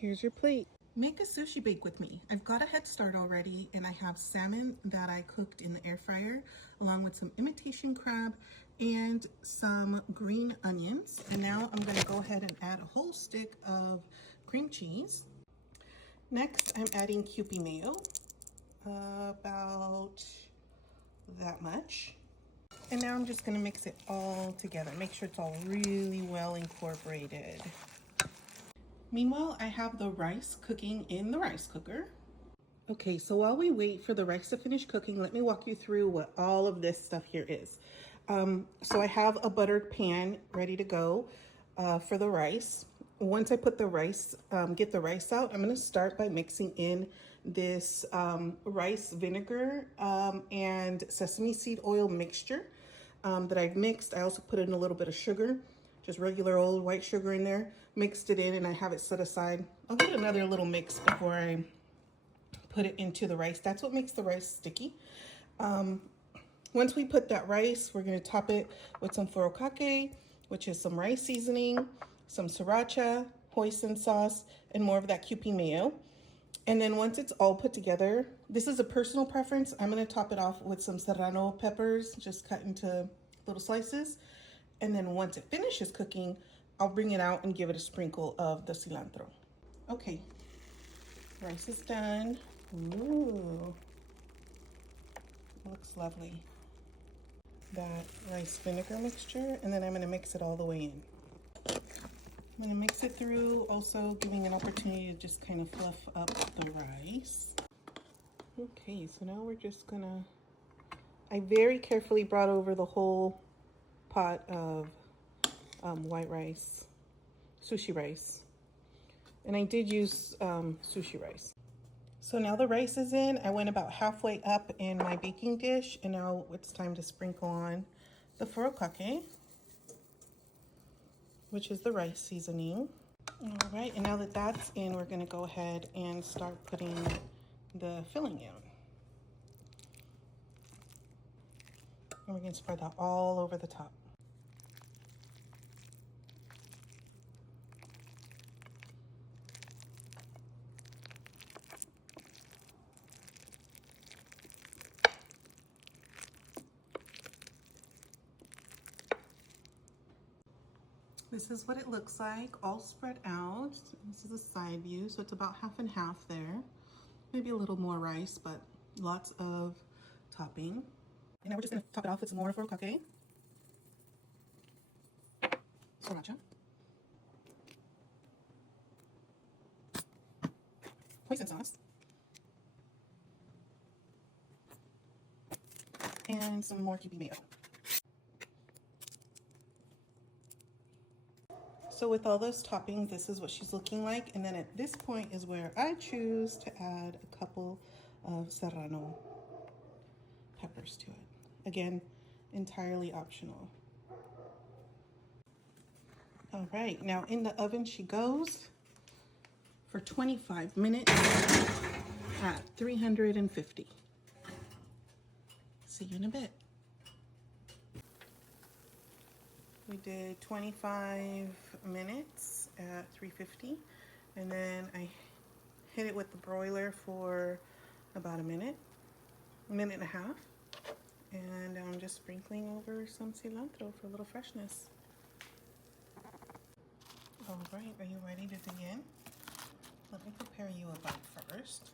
Here's your plate. Make a sushi bake with me. I've got a head start already, and I have salmon that I cooked in the air fryer along with some imitation crab and some green onions. And now I'm gonna go ahead and add a whole stick of cream cheese. Next, I'm adding Kewpie mayo, about that much. And now I'm just gonna mix it all together. Make sure it's all really well incorporated. Meanwhile, I have the rice cooking in the rice cooker. Okay, so while we wait for the rice to finish cooking, let me walk you through what all of this stuff here is. So I have a buttered pan ready to go for the rice. Once I put the rice, get the rice out, I'm gonna start by mixing in this rice vinegar and sesame seed oil mixture that I've mixed. I also put in a little bit of sugar, just regular old white sugar in there, mixed it in, and I have it set aside. I'll give it another little mix before I put it into the rice. That's what makes the rice sticky. Once we put that rice, we're gonna top it with some furikake, which is some rice seasoning, some sriracha, hoisin sauce, and more of that Kewpie mayo. And then once it's all put together, this is a personal preference, I'm gonna top it off with some serrano peppers, just cut into little slices. And then once it finishes cooking, I'll bring it out and give it a sprinkle of the cilantro. Okay, rice is done. Ooh, looks lovely. That rice vinegar mixture, and then I'm gonna mix it all the way in. I'm gonna mix it through, also giving an opportunity to just kind of fluff up the rice. Okay, so now we're just gonna, I very carefully brought over the whole pot of white rice, sushi rice. And I did use sushi rice. So now the rice is in. I went about halfway up in my baking dish, and now it's time to sprinkle on the furikake, which is the rice seasoning. All right, and now that that's in, we're gonna go ahead and start putting the filling in. And we're gonna spread that all over the top. This is what it looks like, all spread out. This is a side view, so it's about half and half there. Maybe a little more rice, but lots of topping. And now we're just gonna top it off with some more furikake, sriracha, hoisin sauce, and some more Kewpie mayo. So with all those toppings, this is what she's looking like. And then at this point is where I choose to add a couple of serrano peppers to it. Again, entirely optional. All right, now in the oven she goes for 25 minutes at 350. See you in a bit. We did 25 minutes at 350, and then I hit it with the broiler for about a minute and a half, and I'm just sprinkling over some cilantro for a little freshness. All right, are you ready to dig in? Let me prepare you a bite first.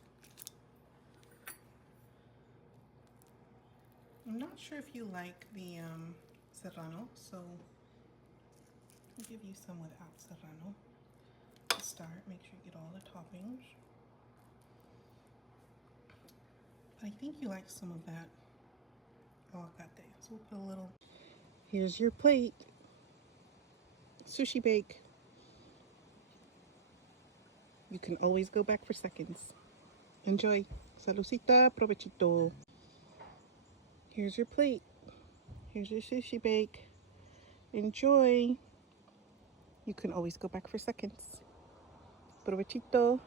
I'm not sure if you like the serrano, so I'll give you some without serrano to start. Make sure you get all the toppings. But I think you like some of that aguacate, so we'll put a little. Here's your plate. Sushi bake. You can always go back for seconds. Enjoy. Salucita, provechito. Here's your plate. Here's your sushi bake. Enjoy. You can always go back for seconds. Provechito.